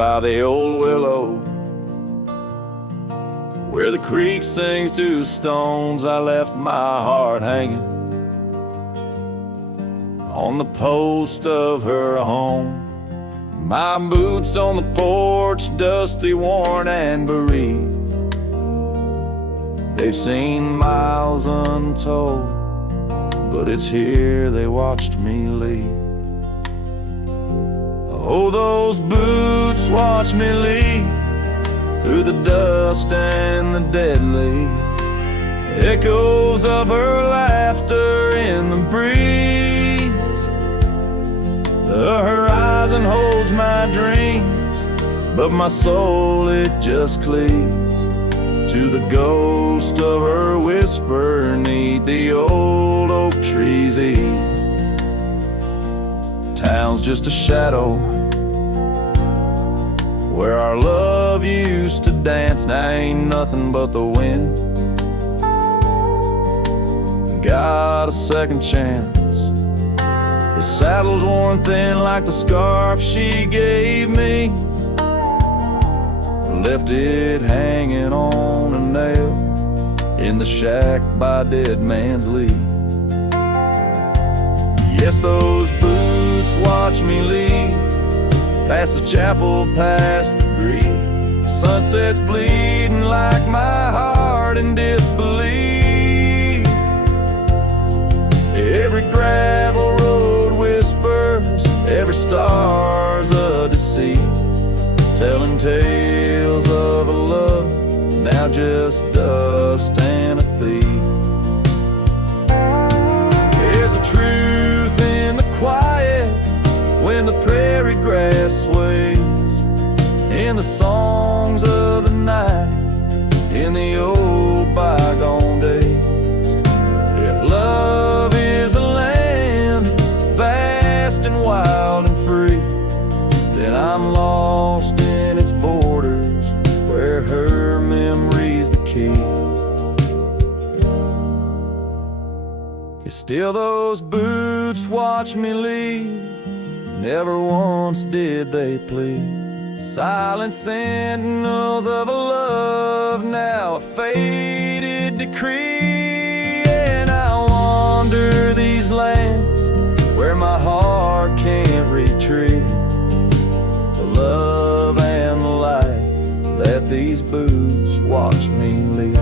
by the old willow, where the creek sings to stones, I left my heart hanging on the post of her home. My boots on the porch, dusty, worn, and bereaved. They've seen miles untold, but it's here they watched me leave. Oh, those boots watched me leave through the dust and the dead leaves. Echoes of her laughter in the breeze. The horizon holds my dreams, but my soul, it just cleaves to the ghost of her whisper 'neath the old oak tree's eave. Town's just a shadow where our love used to dance. Now ain't nothing but the wind. Got a second chance. The saddle's worn thin like the scarf she gave me. Left it hanging on a nail in the shack by Dead Man's Leave. Yes, those boots watch me leave, past the chapel, past the green. Sunset's bleeding like my heart in disbelief. Every gravel road whispers, every star's a deceit, telling tales of a love now just dust and a thief. There's a truth in the quiet when the prairie grass sways, in the songs of the night, in the old bygone days. If love is a land vast and wild and free, then I'm lost in its borders, where her memory's the key. Yet still those boots watch me leave, never once did they plead. Silent sentinels of a love, now a faded decree. And I wander these lands where my heart can't retreat. The love and the life that these boots watch me leave.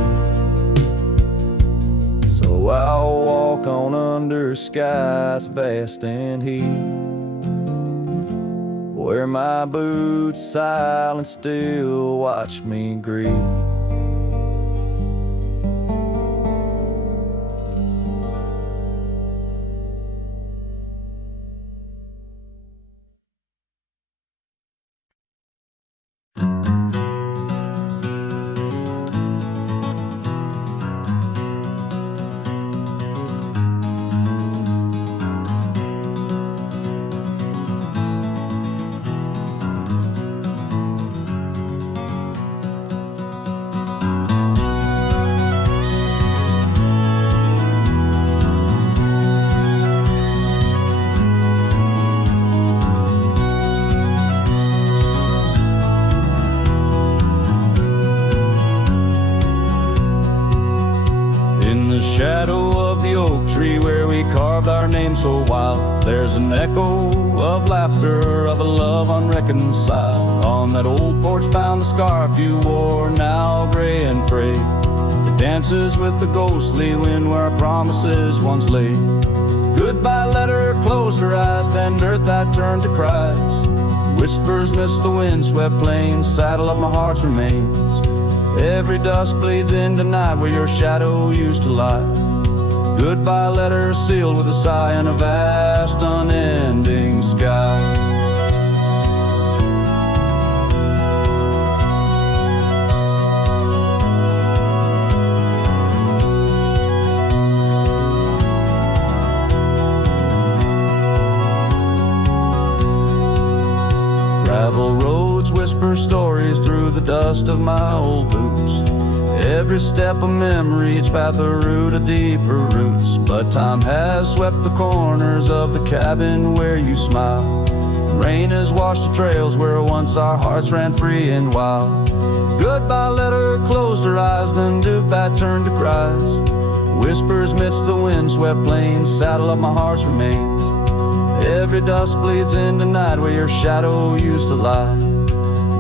So I'll walk on under skies vast and heat, where my boots silent still watch me grieve. So wild, there's an echo of laughter of a love unreconciled. On that old porch found the scarf you wore, now gray and frayed. It dances with the ghostly wind where our promises once lay. Goodbye letter closed her eyes, then earth that turned to Christ. Whispers miss the wind-swept plains, saddle of my heart's remains. Every dusk bleeds into night where your shadow used to lie. Goodbye letter sealed with a sigh in a vast unending sky. Gravel roads whisper stories through the dust of my old boots. Every step a memory, each path a root of deeper roots. But time has swept the corners of the cabin where you smile. Rain has washed the trails where once our hearts ran free and wild. Goodbye letter closed her eyes, then Duvat turned to cries. Whispers midst the wind-swept plains, saddle of my heart's remains. Every dust bleeds into night where your shadow used to lie.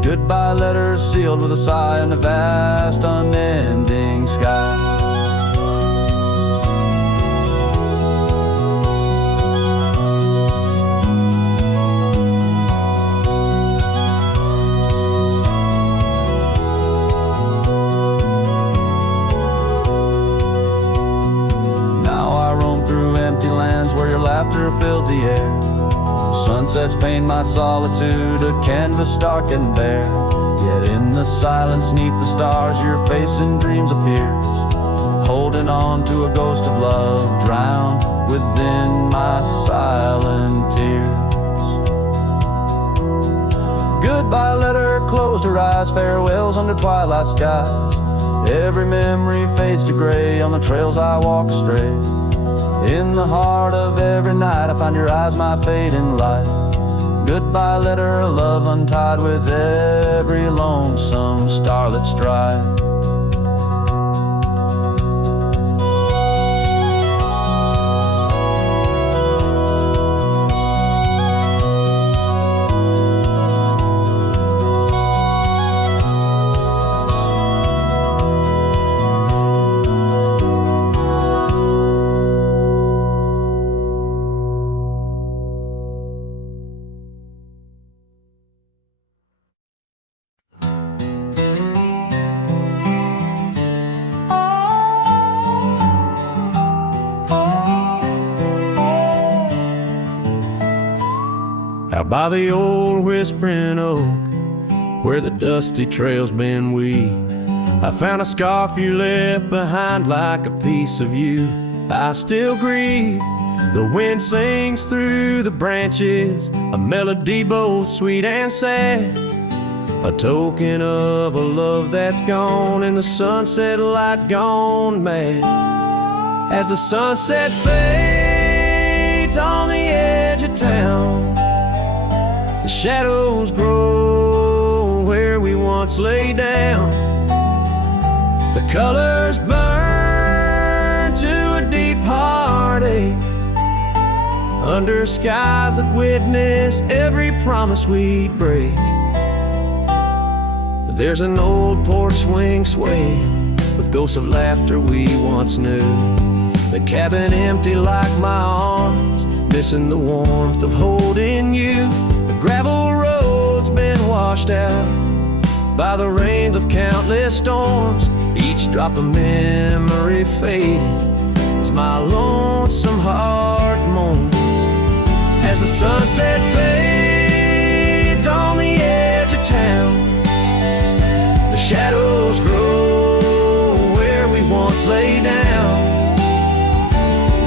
Goodbye letter sealed with a sigh in the vast unending sky. Laughter filled the air. Sunsets paint my solitude, a canvas dark and bare. Yet in the silence neath the stars, your face in dreams appears, holding on to a ghost of love drowned within my silent tears. Goodbye letter closed her eyes, farewells under twilight skies. Every memory fades to gray on the trails I walk astray. In the heart of every night I find your eyes, my fading light. Goodbye letter, love untied with every lonesome starlit stride. Out by the old whispering oak, where the dusty trails been weaved, I found a scarf you left behind like a piece of you. I still grieve. The wind sings through the branches, a melody both sweet and sad, a token of a love that's gone and the sunset light gone mad. As the sunset fades on the edge of town, the shadows grow where we once lay down. The colors burn to a deep heartache under skies that witness every promise we'd break. There's an old porch swing swaying with ghosts of laughter we once knew. The cabin empty like my arms, missing the warmth of holding you. The gravel road's been washed out by the rains of countless storms. Each drop of memory fading as my lonesome heart moans. As the sunset fades on the edge of town, the shadows grow where we once lay down.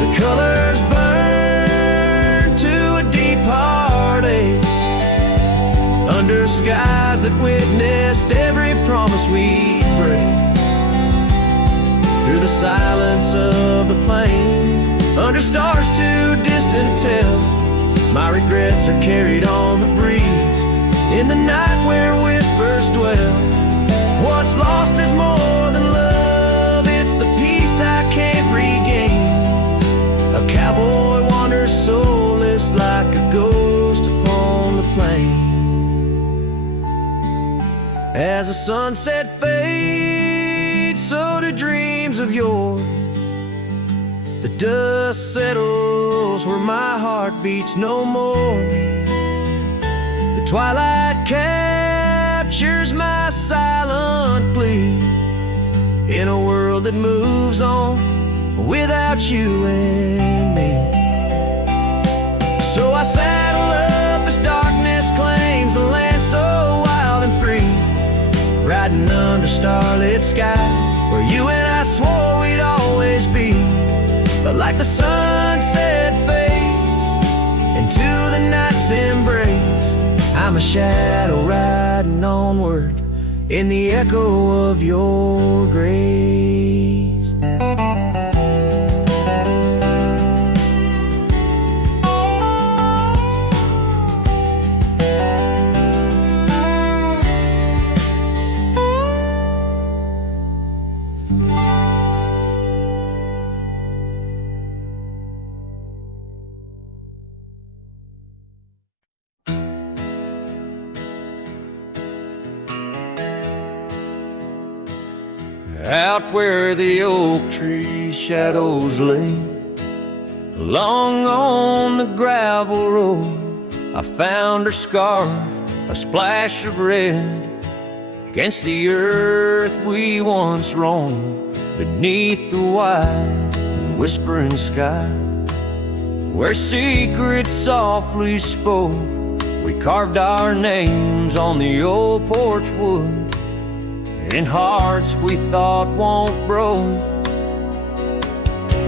The colors burn to a deep heartache under skies that witnessed every promise we'd break. Through the silence of the plains, under stars too distant to tell, my regrets are carried on the breeze. In the night where whispers dwell, what's lost is more than love. It's the peace I can't regain. A cowboy wanders soulless like a ghost upon the plain. As the sunset fades, so do dreams of yore. The dust settles where my heart beats no more. The twilight captures my silent plea in a world that moves on without you and me. So I saddle up as darkness claims the land so wild and free, riding under starlit skies where you and I swore we'd always be. But like the sunset fades into the night's embrace, I'm a shadow riding onward in the echo of your grace. Out where the oak tree shadows lay, along on the gravel road, I found her scarf, a splash of red, against the earth we once roamed, beneath the wide and whispering sky, where secrets softly spoke. We carved our names on the old porch wood, in hearts we thought won't broke.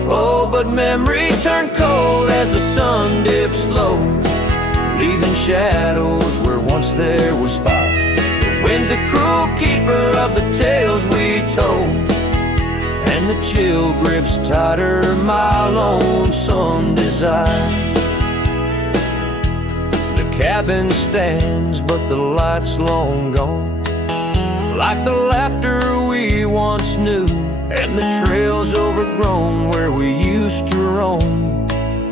Oh, but memory turned cold as the sun dips low, leaving shadows where once there was fire. The wind's a cruel keeper of the tales we told, and the chill grips tighter my lonesome desire. The cabin stands, but the light's long gone, like the laughter we once knew, and the trails overgrown where we used to roam,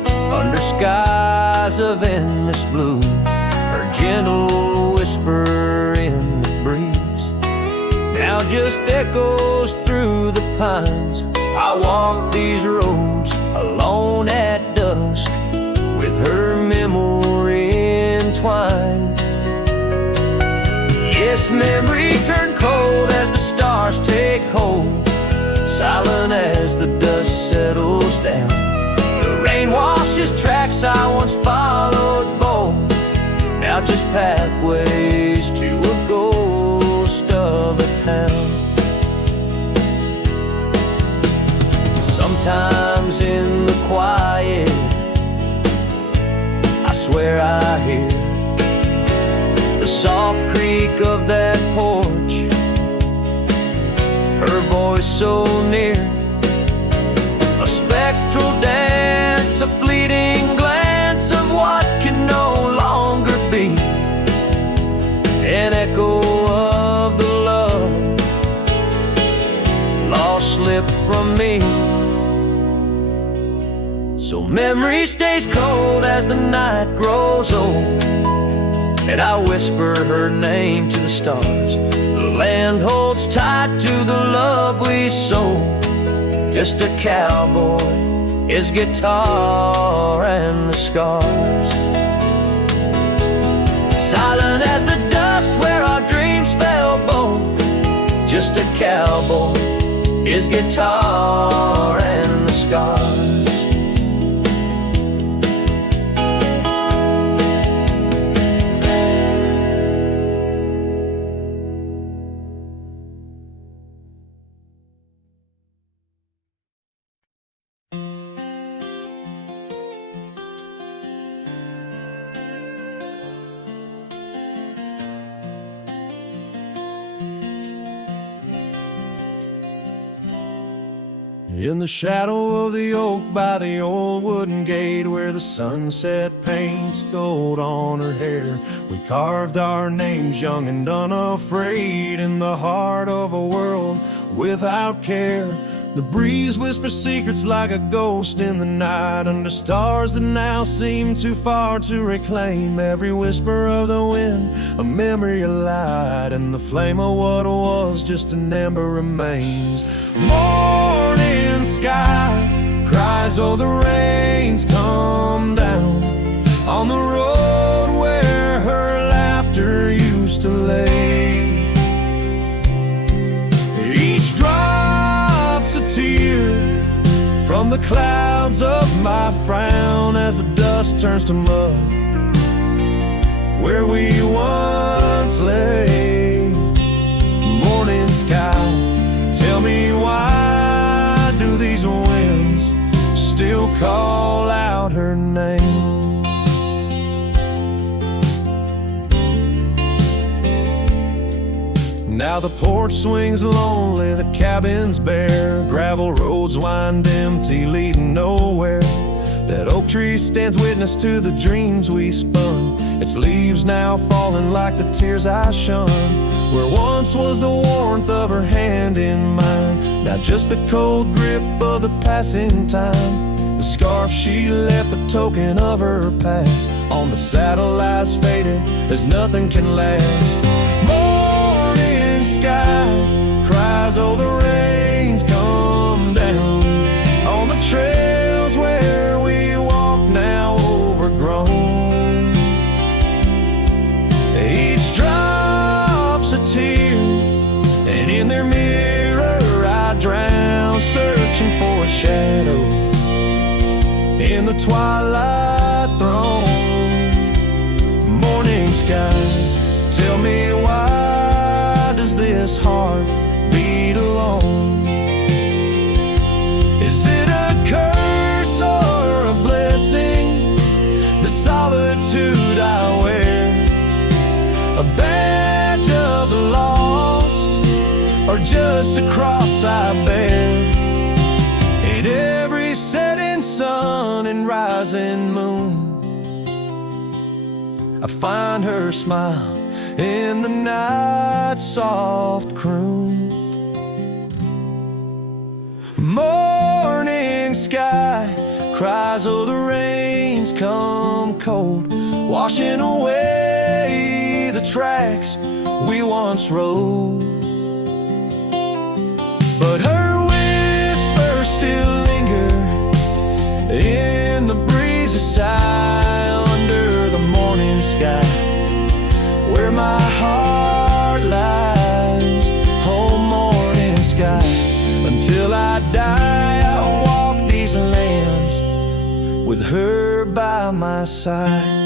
under skies of endless blue. Her gentle whisper in the breeze now just echoes through the pines. I walk these roads alone at dusk, with her memory entwined. Yes, memory turned cold as the stars take hold, silent as the dust settles down. The rain washes tracks I once followed bold, now just pathways to a ghost of a town. Sometimes in the quiet, I swear I hear the soft creak of that porch, her voice so near, a spectral dance, a fleeting glance of what can no longer be, an echo of the love lost slip from me. So memory stays cold as the night grows old, and I whisper her name to the stars. The land holds tight to the love we sold, just a cowboy, his guitar and the scars. Silent as the dust where our dreams fell bold, just a cowboy, his guitar and the scars. In the shadow of the oak by the old wooden gate, where the sunset paints gold on her hair, we carved our names young and unafraid, in the heart of a world without care. The breeze whispers secrets like a ghost in the night, under stars that now seem too far to reclaim. Every whisper of the wind, a memory, a light, and the flame of what was just an ember remains. Morning sky cries, oh the rain's come down, on the road where her laughter used to lay. Each drop's a tear from the clouds of my frown, as the dust turns to mud where we once lay. Morning sky, tell me why do these winds still call out her name? Now the porch swings lonely, the cabin's bare, gravel roads wind empty, leading nowhere. That oak tree stands witness to the dreams we spun, its leaves now falling like the tears I shun. Where once was the warmth of her hand in mine, now just the cold grip of the passing time. The scarf she left, a token of her past, on the saddle lies faded as nothing can last. Morning sky cries, oh the rain your mirror I drown, searching for a shadow in the twilight throne. Morning sky, tell me, why does this heart beat alone? Is it a curse or a blessing, the solitude I wear? A badge of the lost, or just a cross I bear? At every setting sun and rising moon, I find her smile in the night's soft croon. Morning sky cries, oh, the rains come cold, washing away the tracks we once rode. But her whispers still linger in the breeze of sigh, under the morning sky where my heart lies. Oh, morning sky, until I die I'll walk these lands with her by my side.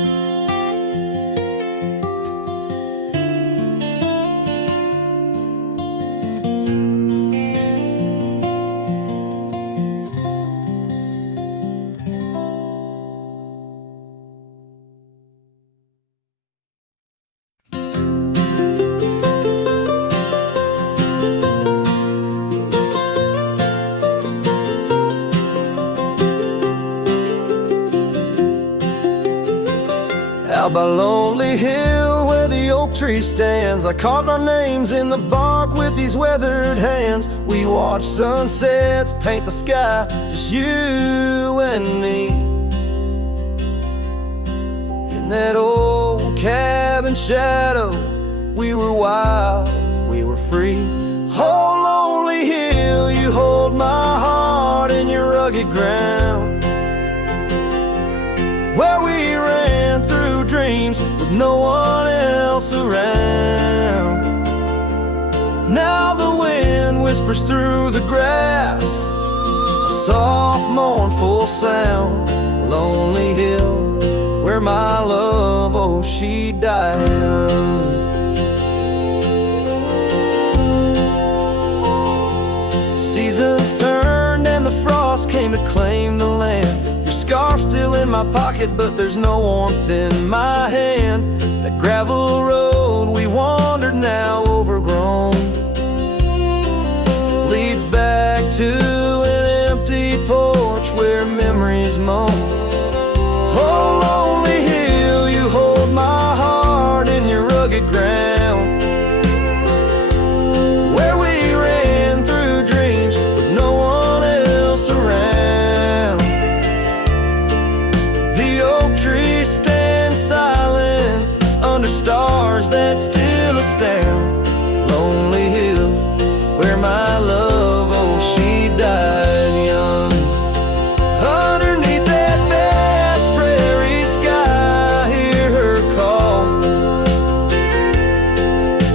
Out by Lonely Hill where the oak tree stands, I carved our names in the bark with these weathered hands. We watch sunsets paint the sky, just you and me. In that old cabin shadow, we were wild, we were free. Oh, Lonely Hill, you hold my heart in your rugged ground, where we ran through dreams with no one else around. Now the wind whispers through the grass, a soft mournful sound. Lonely Hill, where my love, oh, she died young. Seasons turned and the frost came to claim the land. Your scarf's still in my pocket, but there's no warmth in my hand. That gravel road we wandered, now overgrown, leads back to an empty porch where memories moan. Oh, Lonely Hill, you hold my heart in your rugged ground, where we ran through dreams with no one else around. The oak tree stands silent under stars that still astound. Lonely Hill, where my love, oh, she died young. Underneath that vast prairie sky, hear her call,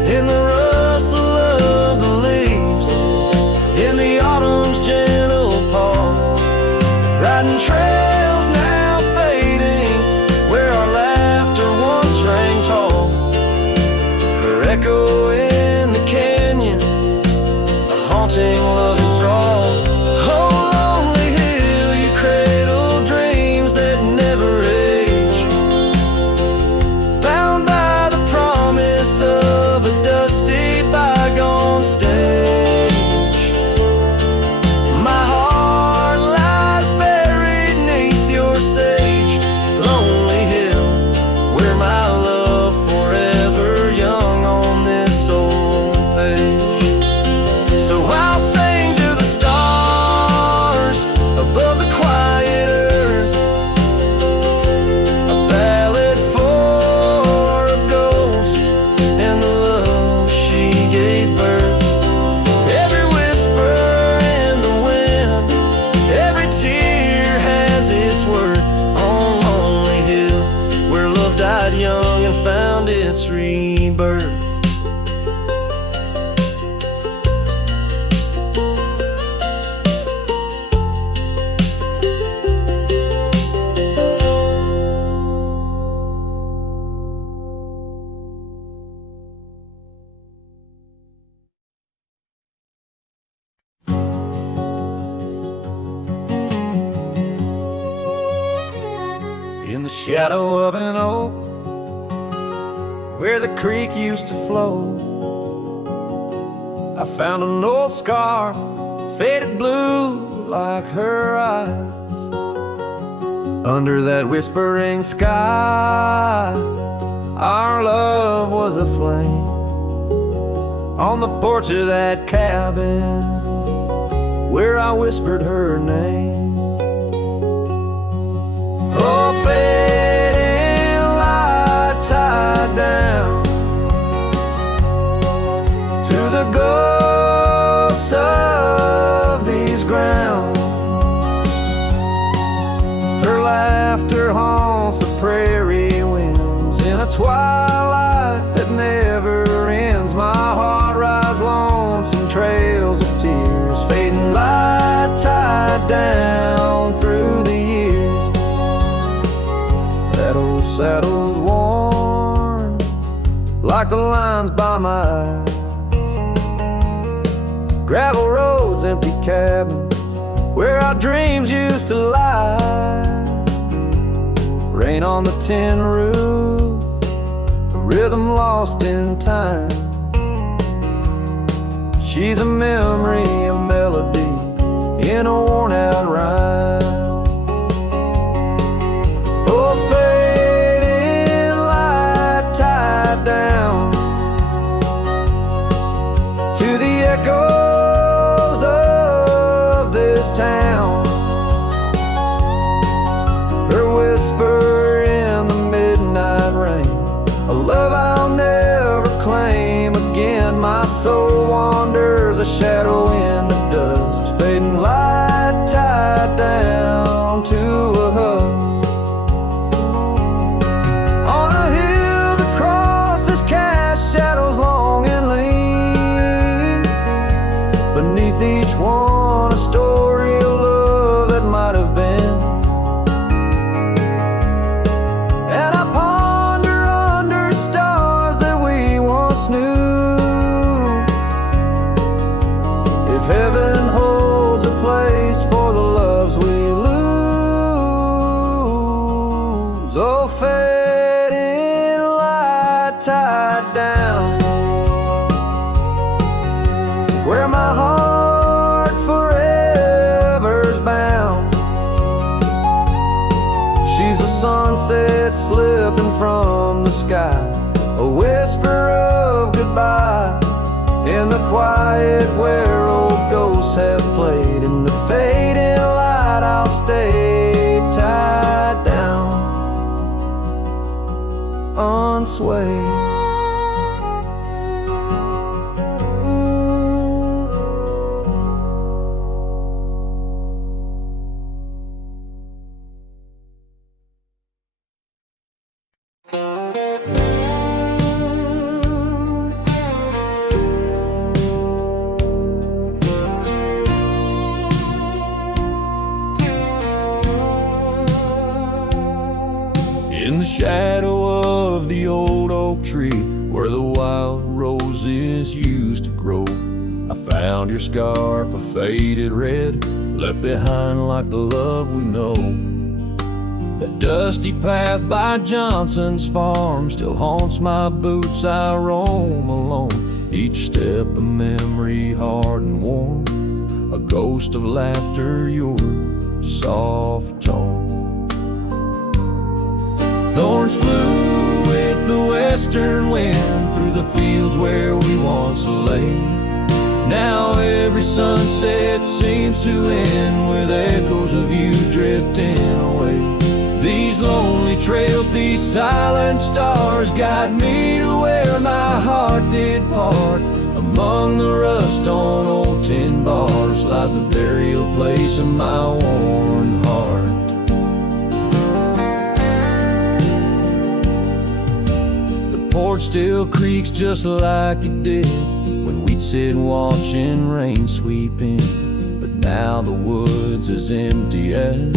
in the rustle of the leaves, in the autumn's gentle paw. Riding trails now fading, where our laughter once rang tall. Her echo in the canyon, a haunting loving drawl. Oh, Lonely Hill, you cradle dreams that never age, bound by the promise of a dusty bygone stage. My heart lies buried neath your sage. Lonely Hill, where my love forever young on this old page. So I'll sing shadow of an oak where the creek used to flow, I found an old scarf, faded blue like her eyes. Under that whispering sky, our love was a flame. On the porch of that cabin where I whispered her name. Oh, fading light tied down to the ghosts of these grounds. Her laughter haunts the prairie winds in a twilight that never ends. My heart rides lonesome trails of tears, fading light tied down through the years. That old saddle's worn like the lines by my eyes. Gravel roads, empty cabins where our dreams used to lie. Rain on the tin roof, a rhythm lost in time. She's a memory, a melody in a worn out rhyme. Oh, fading light tied down to the echoes of this town. Her whisper in the midnight rain, a love I'll never claim again. My soul wanders a shadow in the dust, fading light tied down to a husk. On a hill that crosses cast shadows long and lean. Beneath each one a story of love that might have been. And I ponder under stars that we once knew, if heaven holds a place for the loves we lose. Oh, fading light tied down where my heart forever's bound. She's a sunset slipping from the sky, a whisper of goodbye in the quiet where old ghosts have played. In the fading light I'll stay tied down, unswayed. In the shadow of the old oak tree where the wild roses used to grow, I found your scarf, a faded red, left behind like the love we know. That dusty path by Johnson's farm still haunts my boots, I roam alone. Each step a memory hard and warm, a ghost of laughter, your soft tone. Thorns flew with the western wind through the fields where we once lay. Now every sunset seems to end with echoes of you drifting away. These lonely trails, these silent stars guide me to where my heart did part. Among the rust on old tin bars lies the burial place of my worn heart. Porch still creaks just like it did when we'd sit watching rain sweep in. But now the woods as empty as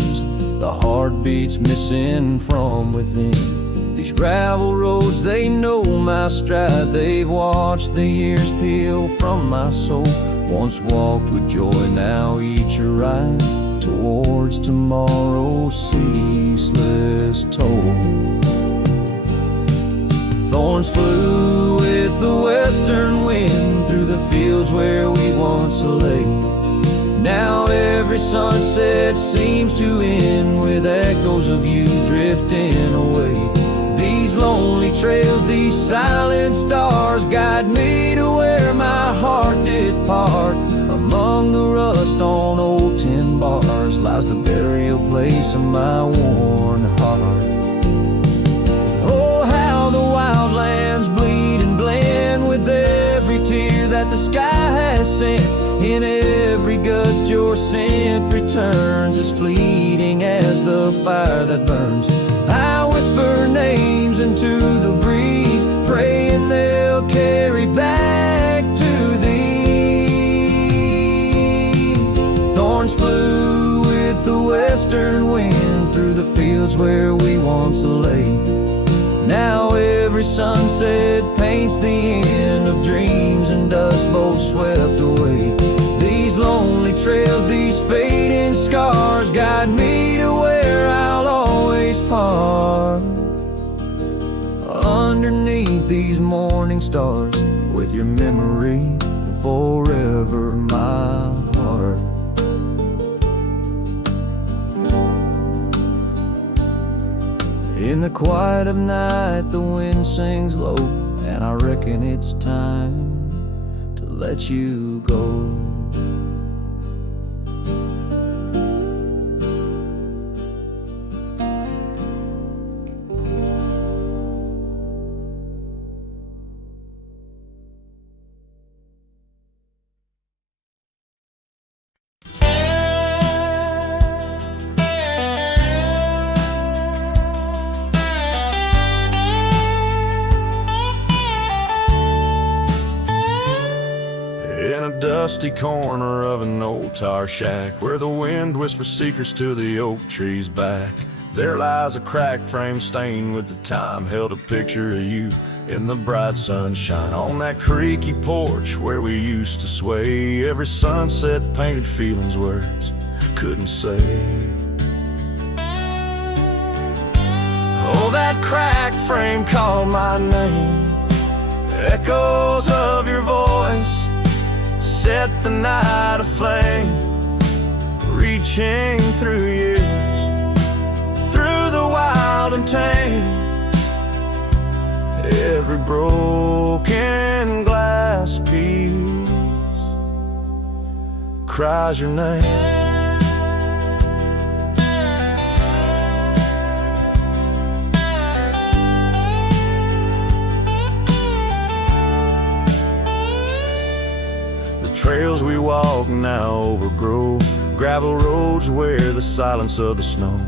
the heartbeats missing from within. These gravel roads, they know my stride. They've watched the years peel from my soul. Once walked with joy, now each a ride towards tomorrow's ceaseless toll. Thorns flew with the western wind through the fields where we once lay. Now every sunset seems to end with echoes of you drifting away. These lonely trails, these silent stars guide me to where my heart did part. Among the rust on old tin bars lies the burial place of my worn heart. Oh, how the wildlands bleed and blend with every tear that the sky has sent. In every gust your scent returns, as fleeting as the fire that burns. I whisper names into the breeze, praying they'll carry back to thee. Thorns flew with the western wind through the fields where we once lay. Now every sunset paints the end of dreams and dust both swept away. These lonely trails, these fading scars guide me to where I'll always part. Underneath these morning stars, with your memory forever my heart. In the quiet of night the wind sings low, and I reckon it's time to let you go. Dusty corner of an old tar shack, where the wind whispers secrets to the oak tree's back, there lies a cracked frame stained with the time, held a picture of you in the bright sunshine. On that creaky porch where we used to sway, every sunset painted feelings words couldn't say. Oh, that cracked frame called my name, echoes of your voice set the night aflame, reaching through years, through the wild and tame. Every broken glass piece cries your name. Trails we walk now overgrow, gravel roads where the silence of the snow,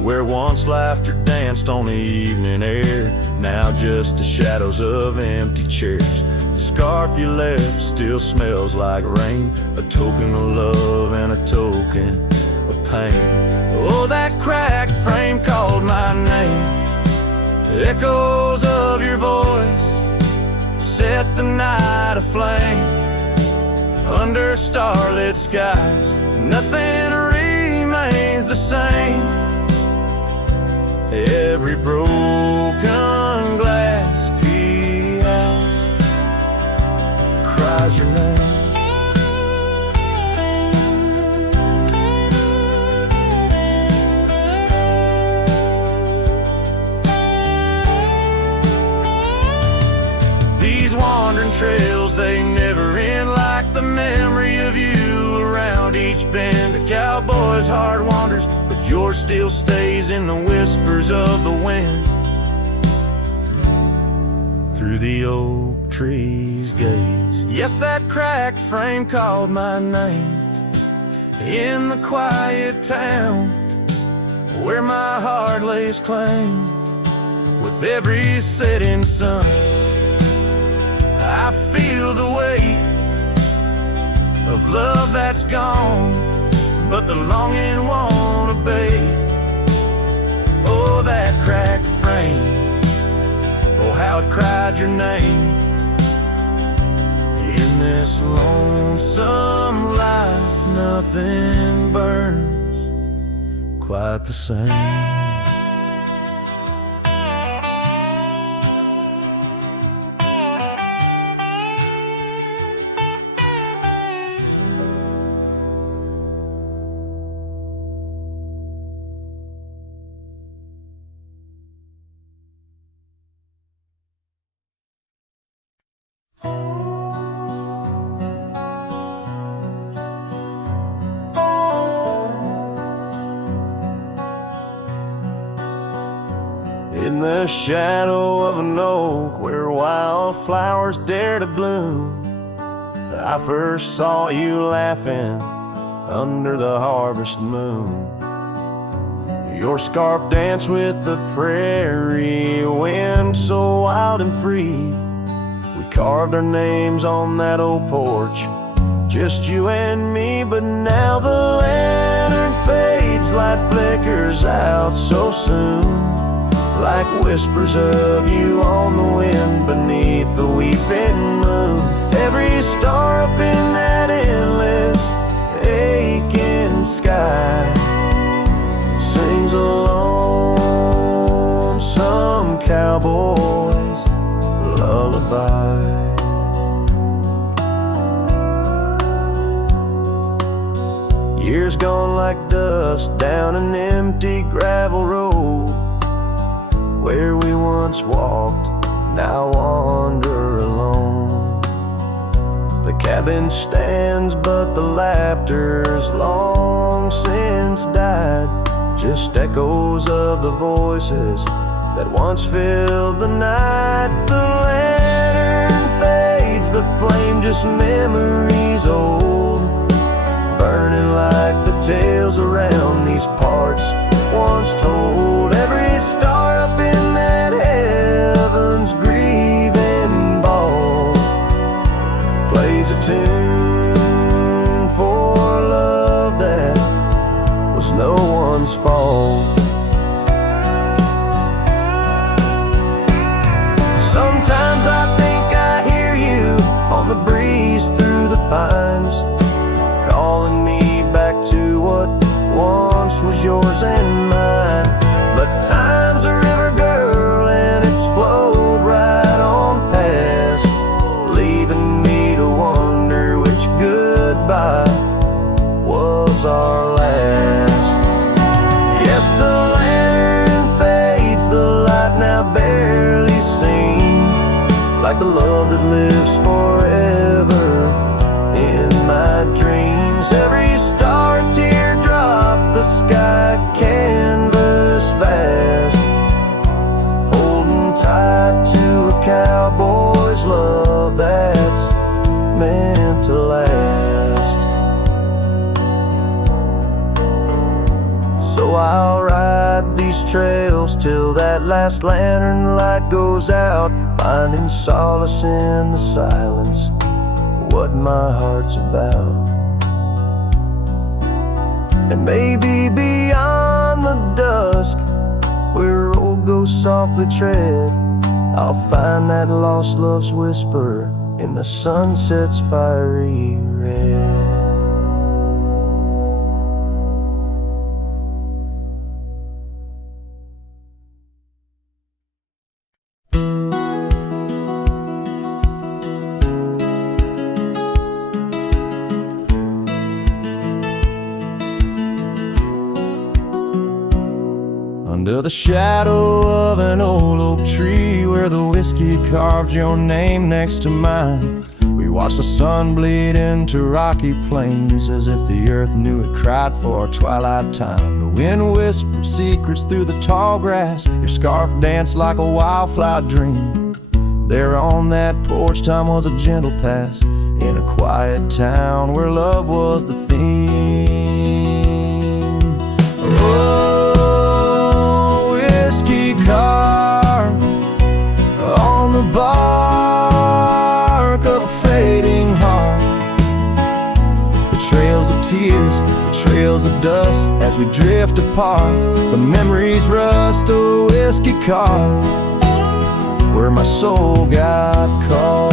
where once laughter danced on the evening air, now just the shadows of empty chairs. The scarf you left still smells like rain, a token of love and a token of pain. Oh, that cracked frame called my name, echoes of your voice set the night aflame. Under starlit skies, nothing remains the same. Every broken glass piece cries your name. These wandering trails, they never end, like the memory of you around each bend. A cowboy's heart wanders, but yours still stays in the whispers of the wind. Through the oak tree's gaze, yes, that cracked frame called my name. In the quiet town where my heart lays claim, with every setting sun I feel the weight of love that's gone, but the longing won't abate. Oh, that cracked frame, oh, how it cried your name. In this lonesome life, nothing burns quite the same. In the shadow of an oak where wildflowers dare to bloom, I first saw you laughing under the harvest moon. Your scarf danced with the prairie wind so wild and free. We carved our names on that old porch, just you and me. But now the lantern fades, light flickers out so soon, like whispers of you on the wind beneath the weeping moon. Every star up in that endless aching sky sings a lonesome cowboy's lullaby. Years gone like dust down an empty gravel road, where we once walked, now wander alone. The cabin stands, but the laughter's long since died, just echoes of the voices that once filled the night. The lantern fades, the flame just memories old, burning like the tales around these parts once told. Every star up in that heaven's grieving ball plays a tune for love that was no one's fault. Sometimes I think I hear you on the breeze through the pines, calling me back to what once was yours and mine. But time's a river, girl, and it's flowed right on past, leaving me to wonder which goodbye was our last. Yes, the lantern fades, the light now barely seen, like the love that lives forever in my dreams. Every star, teardrop, the sky canvas vast, holding tight to a cowboy's love that's meant to last. So I'll ride these trails till that last lantern light goes out, finding solace in the silence, what my heart's about. And maybe beyond the dusk, where road goes softly tread, I'll find that lost love's whisper in the sunset's fiery red. Under the shadow of an old oak tree, where the whiskey carved your name next to mine, we watched the sun bleed into rocky plains, as if the earth knew it cried for twilight time. The wind whispered secrets through the tall grass, your scarf danced like a wildflower dream. There on that porch, time was a gentle pass in a quiet town where love was the theme. Oh, whiskey carved on the bark of a fading heart, the trails of tears, the trails of dust, as we drift apart. The memories rust, a whiskey carved where my soul got caught.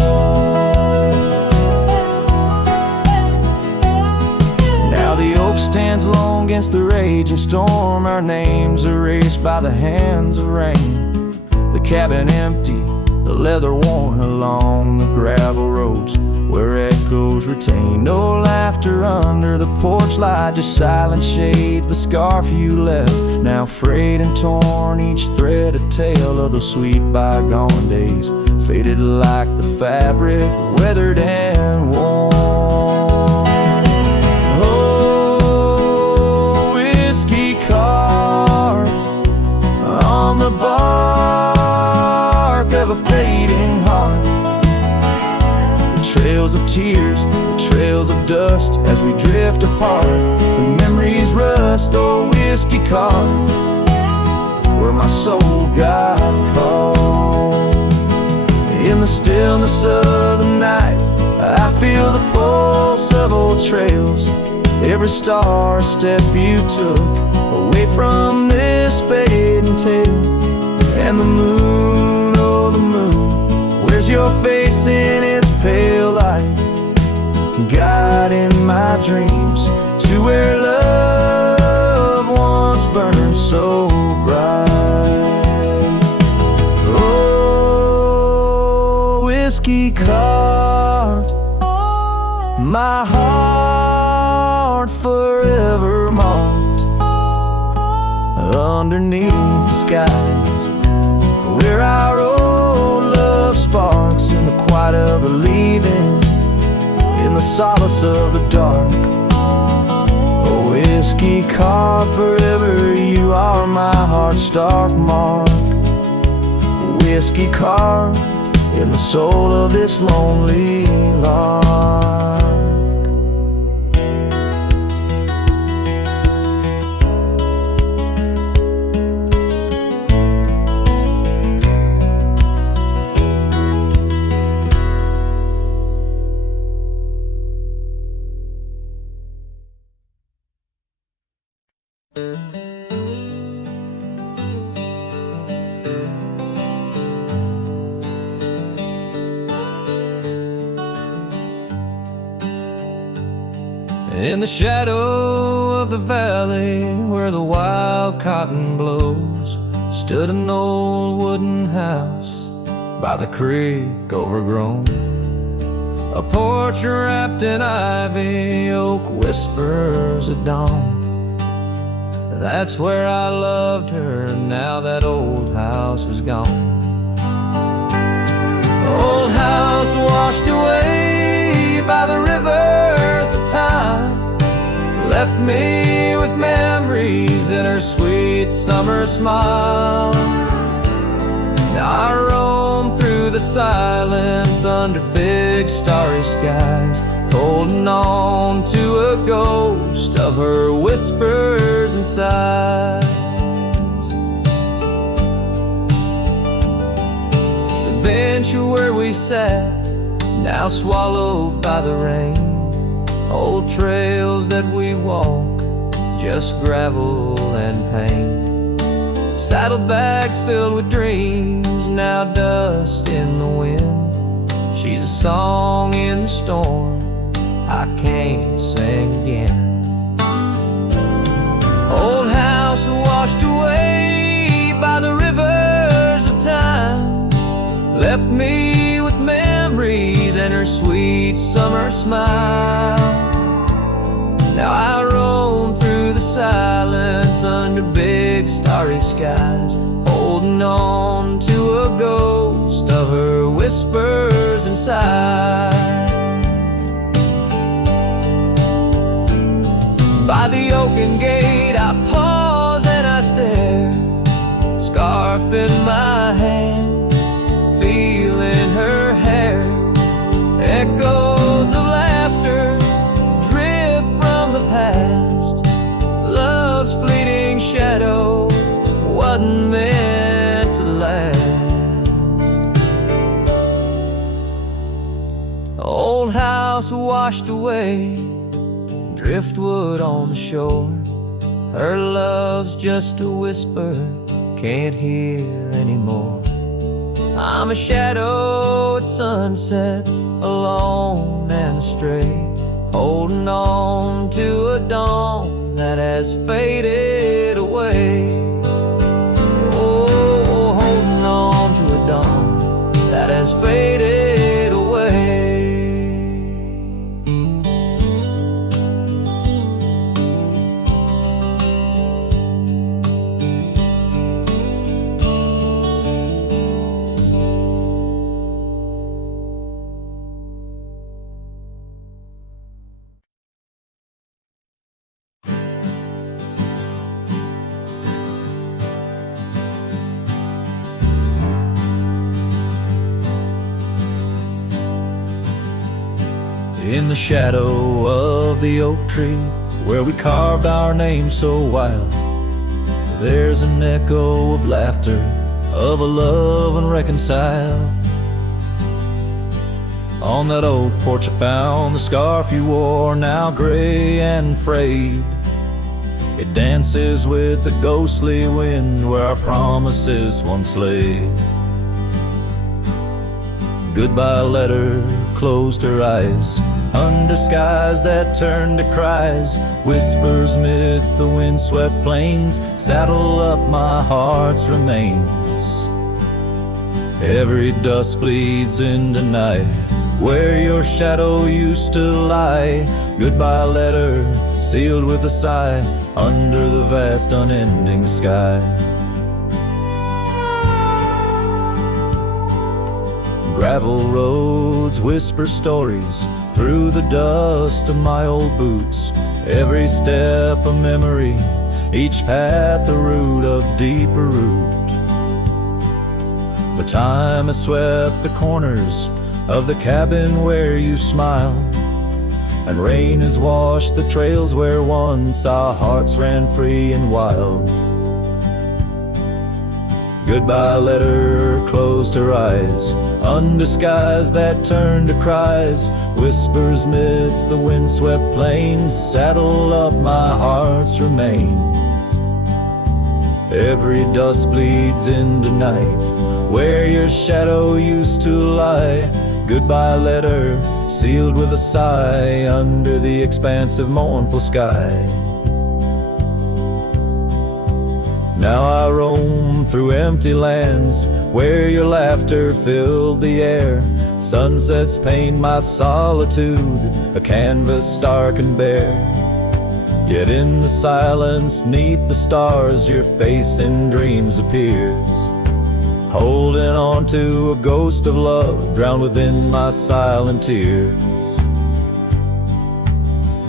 Now the oak stands long against the raging storm, our names erased by the hands of rain. The cabin empty, the leather worn along the gravel roads where echoes retain. No laughter under the porch light, just silent shades, the scarf you left, now frayed and torn, each thread a tale of those sweet bygone days, faded like the fabric, weathered and worn. Oh, whiskey carved on the bark of a fading heart, trails of tears, trails of dust as we drift apart. The memories rust, oh whiskey carved where my soul got caught. In the stillness of the night, I feel the pulse of old trails, every star a step you took away from this fading tale. And the moon, oh the moon, where's your face in its pale light, guiding my dreams to where love once burned so bright. Oh, whiskey carved my heart, forever marked underneath the skies, where our old love sparks in the quiet of the leaving, in the solace of the dark. Oh, whiskey carved forever, you are my heart's stark mark. Whiskey carved in the soul of this lonely lark. In the shadow of the valley where the wild cotton blows, stood an old wooden house by the creek overgrown. A porch wrapped in ivy, oak whispers at dawn. That's where I loved her, now that old house is gone. Old house washed away by the rivers of time, left me with memories in her sweet summer smile. Now I roam through the silence under big starry skies, holding on to a ghost of her whispers and sighs. The bench where we sat, now swallowed by the rain. Old trails that we walk, just gravel and pain. Saddlebags filled with dreams, now dust in the wind. She's a song in the storm I can't sing again. Old house washed away by the rivers of time, left me with memories and her sweet summer smile. Now I roam through the silence under big starry skies, holding on to a ghost of her whispers and sighs. By the oaken gate I pause and I stare, scarf in my hand, feeling her hair. Echoes of laughter drift from the past, love's fleeting shadow wasn't meant to last. Old house washed away, driftwood on the shore. Her love's just a whisper, can't hear anymore. I'm a shadow at sunset, alone and astray, holding on to a dawn that has faded away. Oh, holding on to a dawn that has faded away. In the shadow of the oak tree, where we carved our name so wild, there's an echo of laughter, of a love unreconciled. On that old porch I found the scarf you wore, now gray and frayed. It dances with the ghostly wind where our promises once lay. Goodbye letter closed her eyes, under skies that turned to cries. Whispers midst the windswept plains, saddle up my heart's remains. Every dusk bleeds into night, where your shadow used to lie. Goodbye letter sealed with a sigh, under the vast unending sky. Gravel roads whisper stories through the dust of my old boots. Every step a memory, each path a root of deeper root. But time has swept the corners of the cabin where you smiled, and rain has washed the trails where once our hearts ran free and wild. Goodbye letter closed her eyes, under skies that turned to cries. Whispers midst the windswept plains, saddle up my heart's remains. Every dusk bleeds into night, where your shadow used to lie. Goodbye letter sealed with a sigh, under the expansive mournful sky. Now I roam through empty lands, where your laughter filled the air. Sunsets paint my solitude, a canvas stark and bare. Yet in the silence, neath the stars, your face in dreams appears, holding on to a ghost of love, drowned within my silent tears.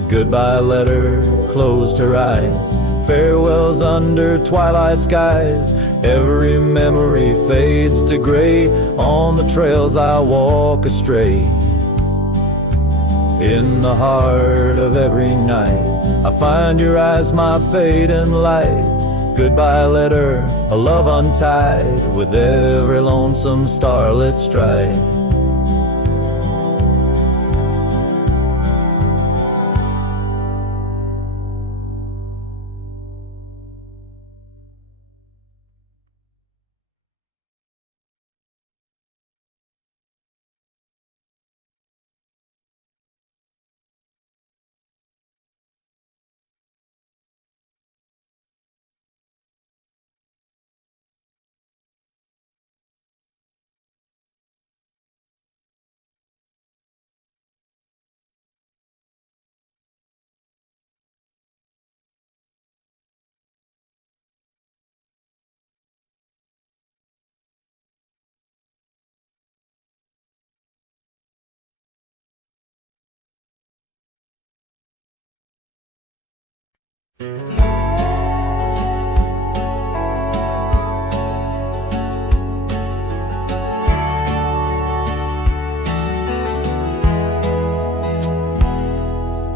Goodbye letter closed her eyes, farewells under twilight skies. Every memory fades to gray, on the trails I walk astray. In the heart of every night, I find your eyes, my fading light. Goodbye letter, a love untied, with every lonesome starlit stride.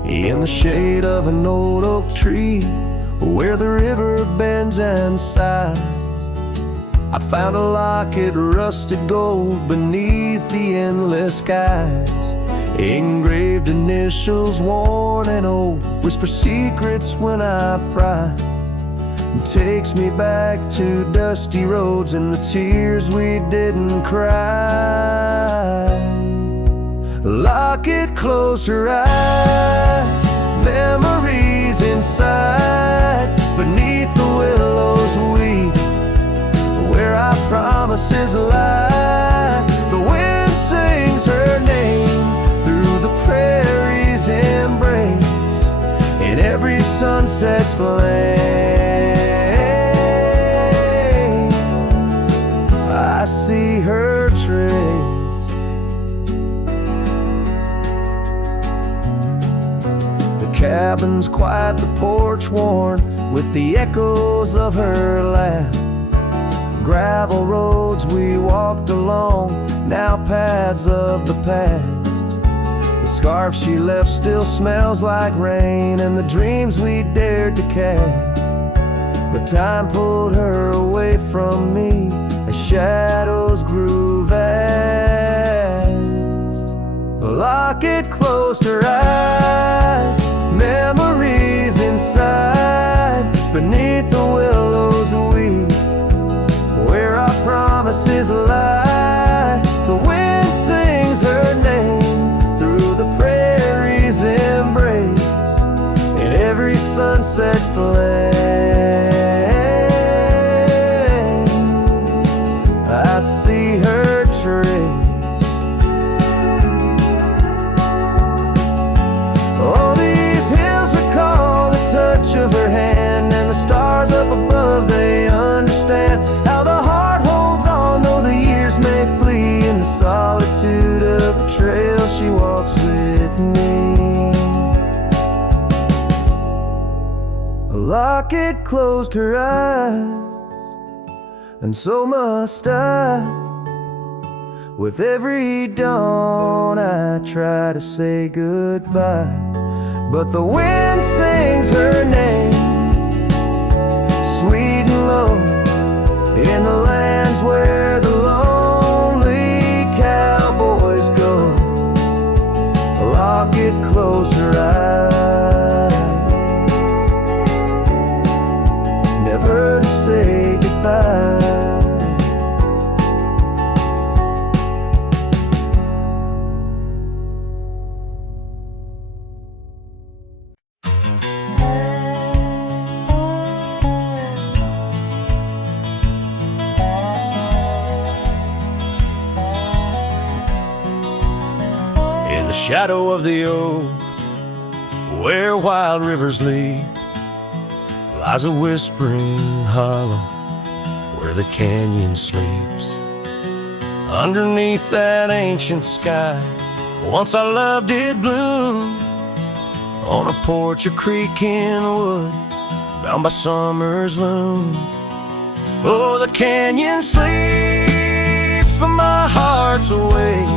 In the shade of an old oak tree, where the river bends and sighs, I found a locket, rusted gold, beneath the endless skies. Engraved initials, worn and old, whisper secrets when I pry. It takes me back to dusty roads and the tears we didn't cry. Locket closed her eyes, memories inside. Beneath the willows weep, where our promises lie. The wind sings her name through the prairie's embrace, in every sunset's flame I see her trace. The cabin's quiet, the porch worn with the echoes of her laugh. Gravel roads we walked along, now paths of the past. The scarf she left still smells like rain, and the dreams we dared to cast. But time pulled her away from me as shadows grew vast. A locket closed her eyes, memories inside. Beneath the willows weep, where our promises lie. The wind sings her name through the prairie's embrace, in every sunset flame I see her trace. Oh, these hills recall the touch of her hand, and the stars up above, they understand how the heart holds on, though the years may flee. In the solitude of the trail she walks with me. A locket closed her eyes, and so must I. With every dawn I try to say goodbye, but the wind sings her name, sweet and low, in the lands where the lonely cowboys go. A locket closed her eyes, never to say goodbye. The shadow of the oak, where wild rivers lead, lies a whispering hollow where the canyon sleeps. Underneath that ancient sky, once our love did bloom, on a porch, a creek in wood, bound by summer's loom. Oh, the canyon sleeps, but my heart's awake,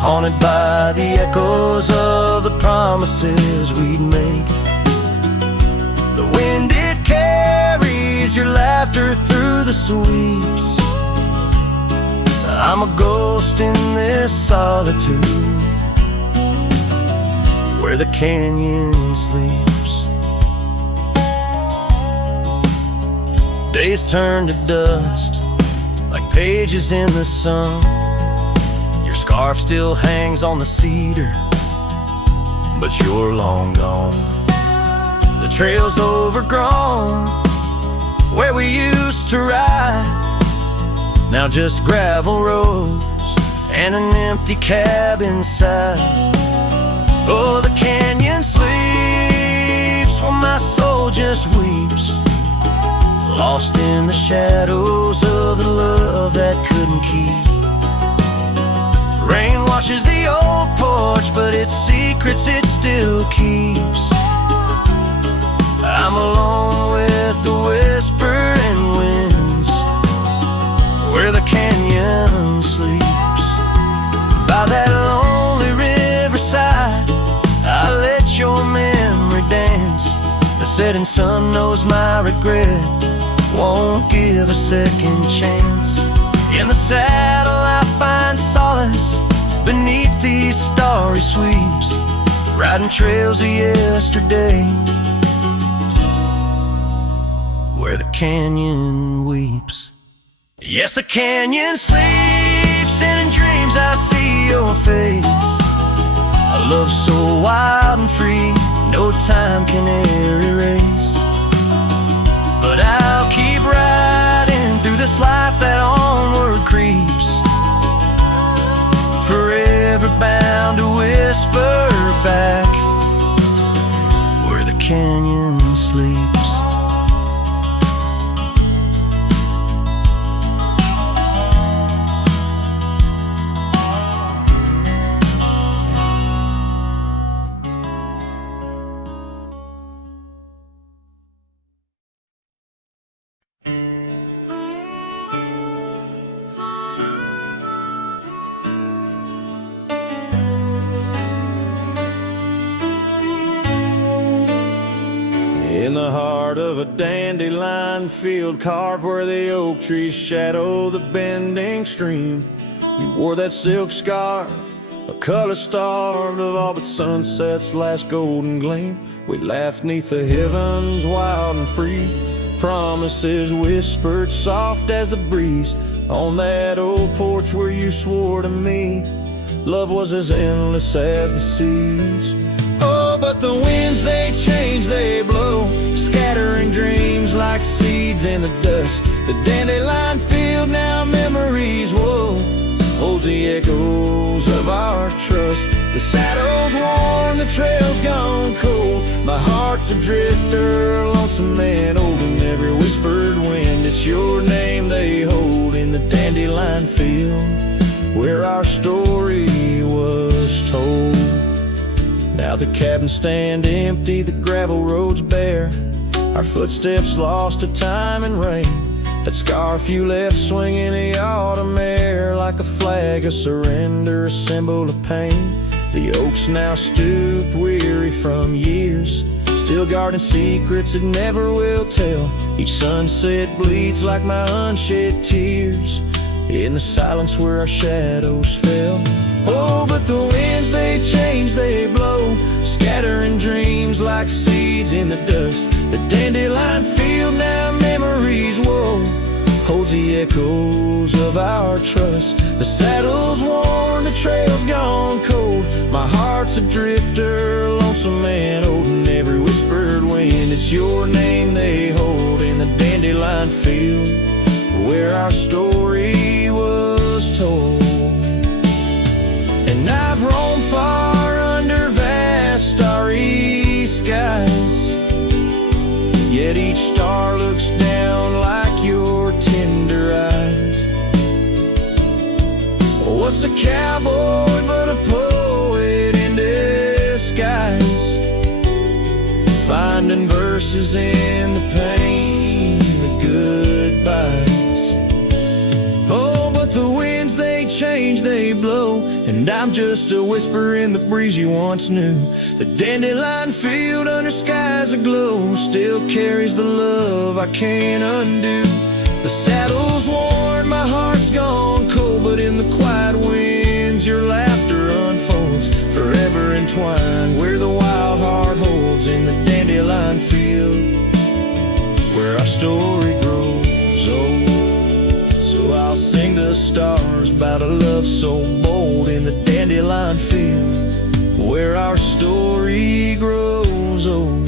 haunted by the echoes of the promises we'd make. The wind, it carries your laughter through the sweeps. I'm a ghost in this solitude, where the canyon sleeps. Days turn to dust like pages in the sun. Scarf still hangs on the cedar, but you're long gone. The trail's overgrown where we used to ride, now just gravel roads and an empty cab inside. Oh, the canyon sleeps while my soul just weeps, lost in the shadows of the love that couldn't keep. Rain washes the old porch, but its secrets it still keeps. I'm alone with the whispering winds, where the canyon sleeps. By that lonely riverside, I let your memory dance. The setting sun knows my regret won't give a second chance. In the saddle I find solace beneath these starry sweeps, riding trails of yesterday, where the canyon weeps. Yes, the canyon sleeps, and in dreams I see your face. A love so wild and free, no time time can e'er erase. But I'll keep riding through this life that onward creeps, forever bound to whisper back where the canyon sleeps. In the heart of a dandelion field, carved where the oak trees shadow the bending stream, you wore that silk scarf, a color starved of all but sunset's last golden gleam. We laughed neath the heavens wild and free, promises whispered soft as the breeze, on that old porch where you swore to me love was as endless as the seas. But the winds, they change, they blow, scattering dreams like seeds in the dust. The dandelion field, now memories, whoa, holds the echoes of our trust. The saddle's worn, the trail's gone cold, my heart's a drifter, lonesome man, holding every whispered wind. It's your name they hold in the dandelion field, where our story was told. Now the cabins stand empty, the gravel roads bare, our footsteps lost to time and rain. That scarf you left swinging the autumn air, like a flag of surrender, a symbol of pain. The oaks now stooped, weary from years, still guarding secrets that never will tell. Each sunset bleeds like my unshed tears, in the silence where our shadows fell. Oh, but the winds, they change, they blow, scattering dreams like seeds in the dust. The dandelion field, now memories, whoa, holds the echoes of our trust. The saddle's worn, the trail's gone cold, my heart's a drifter, lonesome man, holding every whispered wind. It's your name they hold in the dandelion field, where our story was told. And I've roamed far under vast starry skies, yet each star looks down like your tender eyes. What's a cowboy but a poet in disguise, finding verses in the pain, the goodbyes. Oh, but the winds, they change, they blow, and I'm just a whisper in the breeze you once knew. The dandelion field under skies aglow still carries the love I can't undo. The saddle's worn, my heart's gone cold, but in the quiet winds your laughter unfolds, forever entwined where the wild heart holds in the dandelion field, where our story grows old. So I'll sing to the stars about a love so bold in the dandelion field, where our story grows old.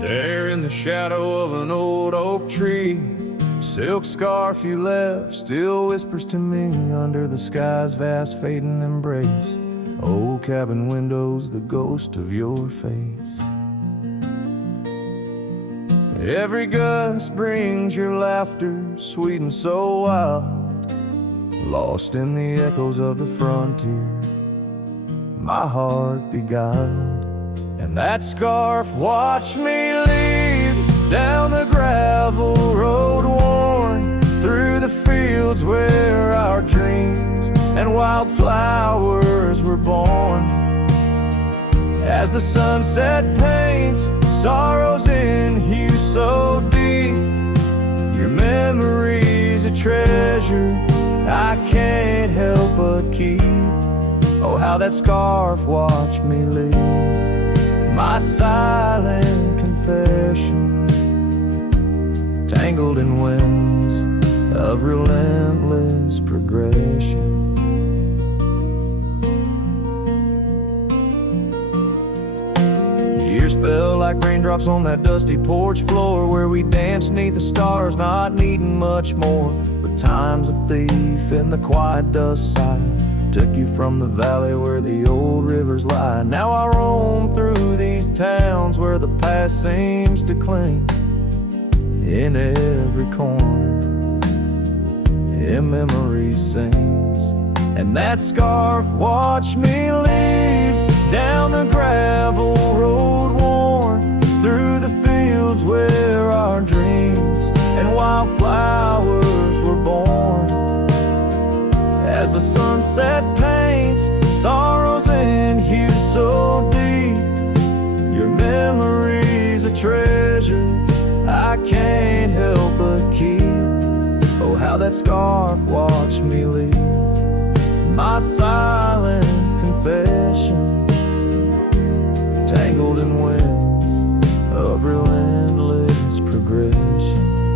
There in the shadow of an old oak tree, silk scarf you left still whispers to me under the sky's vast fading embrace. Old cabin windows, the ghost of your face. Every gust brings your laughter, sweet and so wild, lost in the echoes of the frontier, my heart beguiled. And that scarf watched me lead down the gravel road worn, through the fields where our dreams and wildflowers were born. As the sunset paints sorrows in treasure I can't help but keep. Oh, how that scarf watched me leave, my silent confession, tangled in winds of relentless progression. Years fell like raindrops on that dusty porch floor, where we danced neath the stars, not needing much more. But time's a thief in the quiet dust side, took you from the valley where the old rivers lie. Now I roam through these towns where the past seems to cling. In every corner, in memory sings, and that scarf watched me leave down the gravel road worn, through the fields where our dreams and wildflowers were born. As the sunset paints sorrows in hues so deep, your memory's a treasure I can't help but keep. Oh, how that scarf watched me leave, my silent confession, tangled in winds of relentless progression.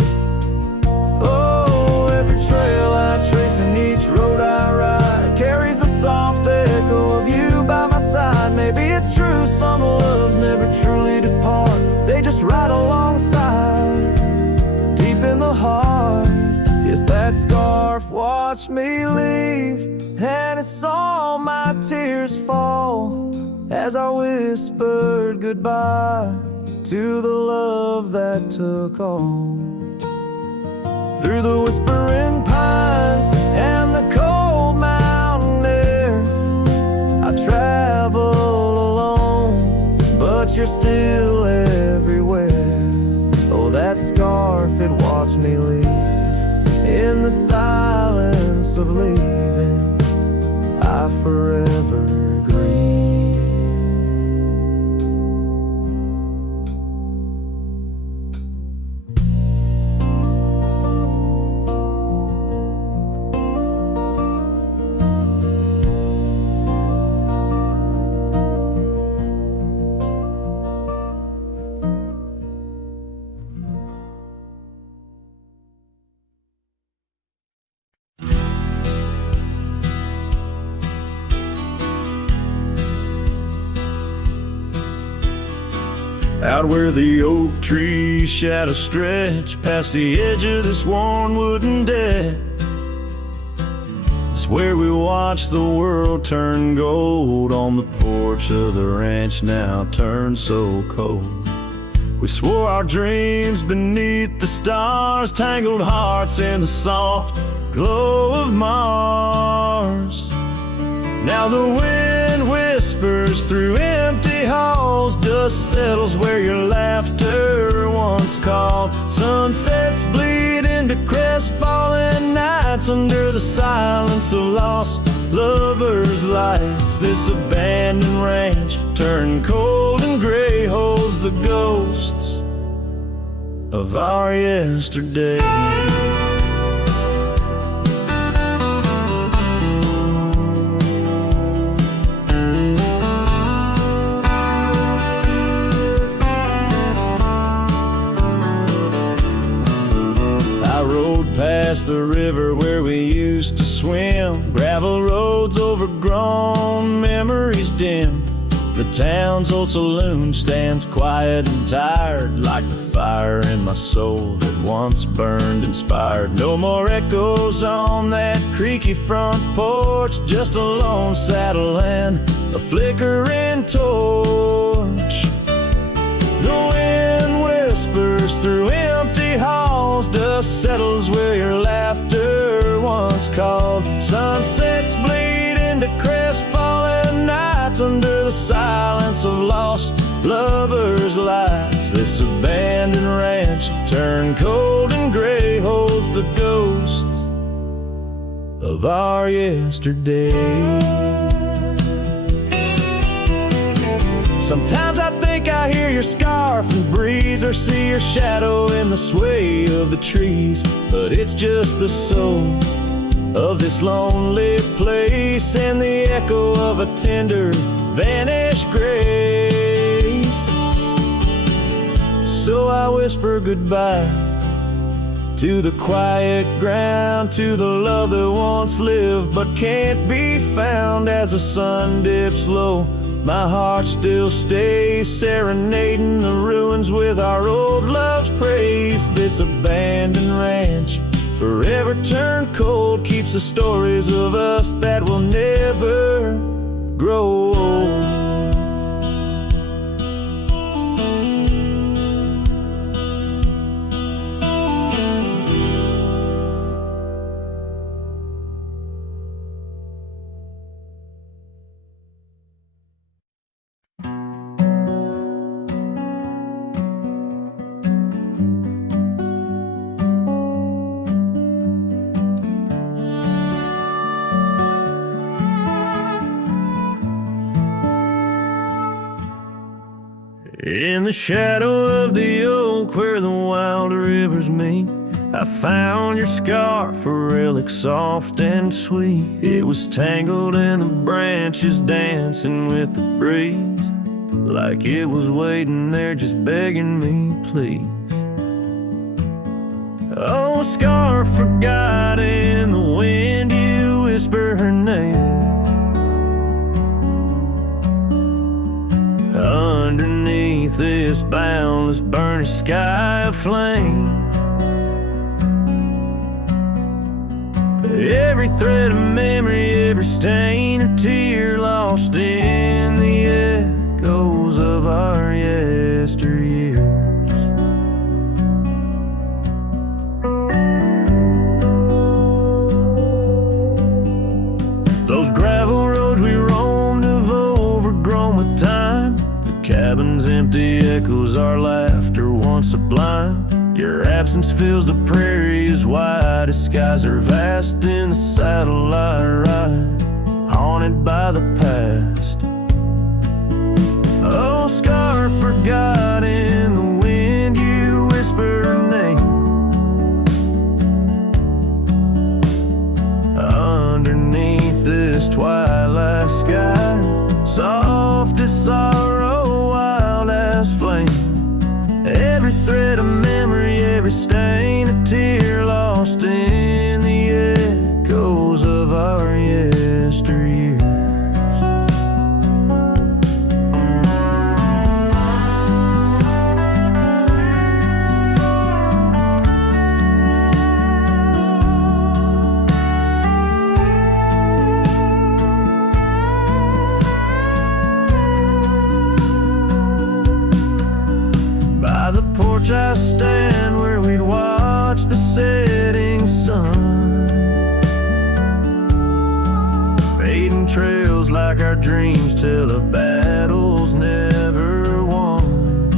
Oh, every trail I trace and each road I ride carries a soft echo of you by my side. Maybe it's true, some loves never truly depart, they just ride alongside, deep in the heart. Yes, that scarf watched me leave, and it saw my tears fall as I whispered goodbye to the love that took all. Through the whispering pines and the cold mountain air, I travel alone, but you're still everywhere. Oh, that scarf, it watched me leave in the silence of leaving, I forever grieve. Out where the oak trees shadows stretch past the edge of this worn wooden deck, it's where we watch the world turn gold on the porch of the ranch now turned so cold. We swore our dreams beneath the stars, tangled hearts in the soft glow of Mars. Now the wind whispers through empty halls, dust settles where your laughter once called. Sunsets bleed into crestfallen nights under the silence of lost lovers' lights. This abandoned ranch turned cold and gray holds the ghosts of our yesterday. Past the river where we used to swim, gravel roads overgrown, memories dim. The town's old saloon stands quiet and tired, like the fire in my soul that once burned inspired. No more echoes on that creaky front porch, just a lone saddle and a flickering torch. The wind whispers through empty halls, dust settles where your laughter once called. Sunsets bleed into crestfallen nights under the silence of lost lovers' lights. This abandoned ranch turned cold and gray holds the ghosts of our yesterday. Sometimes I think I I hear your scarf and breeze, or see your shadow in the sway of the trees. But it's just the soul of this lonely place, and the echo of a tender vanished grace. So I whisper goodbye to the quiet ground, to the love that once lived but can't be found. As the sun dips low, my heart still stays, serenading the ruins with our old love's praise. This abandoned ranch, forever turned cold, keeps the stories of us that will never grow old. In the shadow of the oak where the wild rivers meet, I found your scarf, a relic soft and sweet. It was tangled in the branches, dancing with the breeze, like it was waiting there just begging me, please. Oh, scarf forgot in the wind, you whisper her name. Underneath this boundless burnished sky of flame, every thread of memory, every stain or tear lost in the echoes of our yesteryears. Those gravel roads we roamed have overgrown with time. Cabins empty echoes our laughter once sublime. Your absence fills the prairie as wide as skies are vast. In the satellite ride, haunted by the past. Oh, scarf forgot in the wind, you whisper her name. Underneath this twilight sky, soft as sorrow, wild as flame. Every thread of memory, every stain a tear lost in the echoes of our yesteryears. I stand where we'd watch the setting sun, fading trails like our dreams tell of battles never won.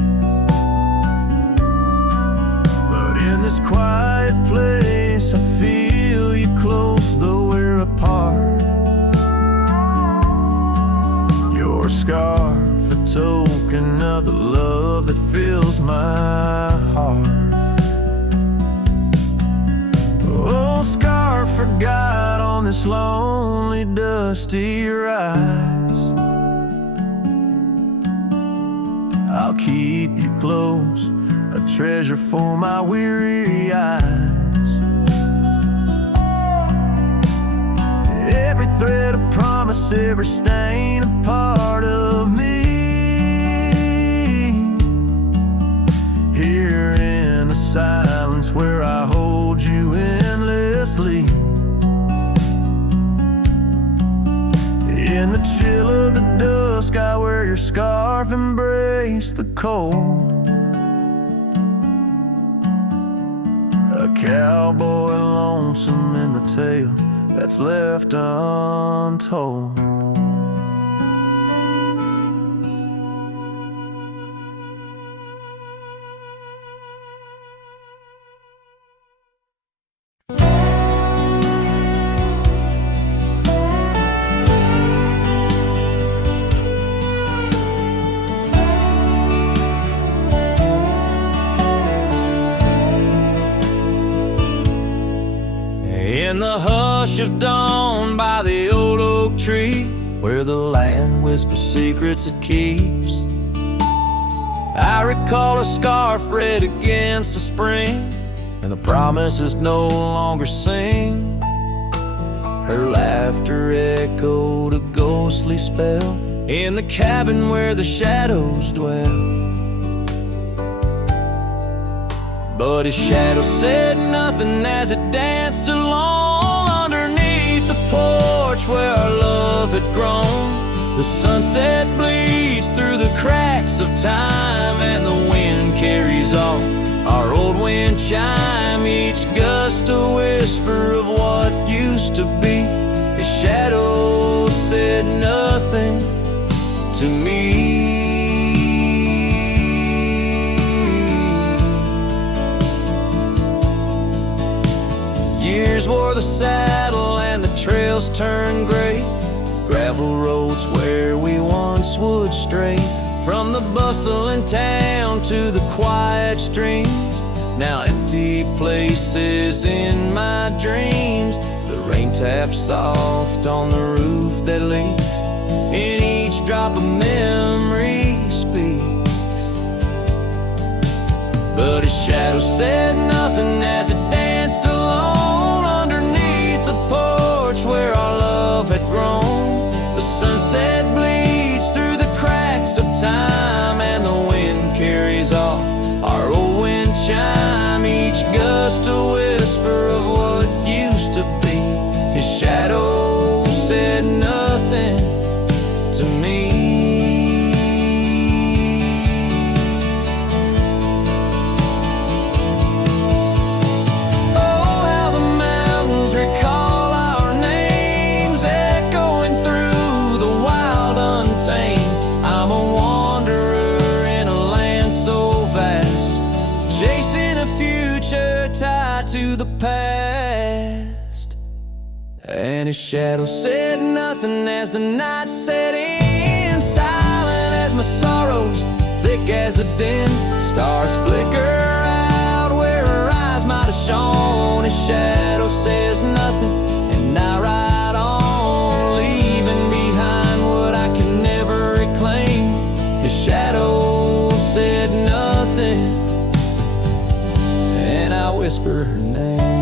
But in this quiet place I feel you close though we're apart. Your scarf, a token of the love that fills my heart. Oh, scarf forgot on this lonely dusty rise. I'll keep you close, a treasure for my weary eyes. Every thread a promise, every stain a part of me. Here in the silence where I hold you endlessly, in the chill of the dusk I wear your scarf, embrace the cold. A cowboy lonesome in the tale that's left untold. In the hush of dawn by the old oak tree, where the land whispers secrets it keeps, I recall a scarf red against the spring, and the promises no longer sing. Her laughter echoed a ghostly spell in the cabin where the shadows dwell. But his shadow said nothing as it danced along underneath the porch where our love had grown. The sunset bleeds through the cracks of time, and the wind carries off our old wind chime. Each gust a whisper of what used to be. His shadow said nothing to me. Years wore the saddle and the trails turned gray, gravel roads where we once would stray. From the bustling town to the quiet streams, now empty places in my dreams. The rain taps soft on the roof that leaks, in each drop of memory speaks. But his shadow said nothing as it danced alone underneath the porch where our love had grown. The sunset bleeds through the cracks of time, and the wind carries off our old wind chime. Each gust a whisper of what used to be. His shadow said nothing to me. Oh, how the mountains recall our names, echoing through the wild untamed. I'm a wanderer in a land so vast, chasing a future tied to the past. And his shadow said nothing as the night set in, silent as my sorrows, thick as the din. Stars flicker out where her eyes might have shone. His shadow says nothing, and I ride on, leaving behind what I can never reclaim. His shadow said nothing, and I whisper her name.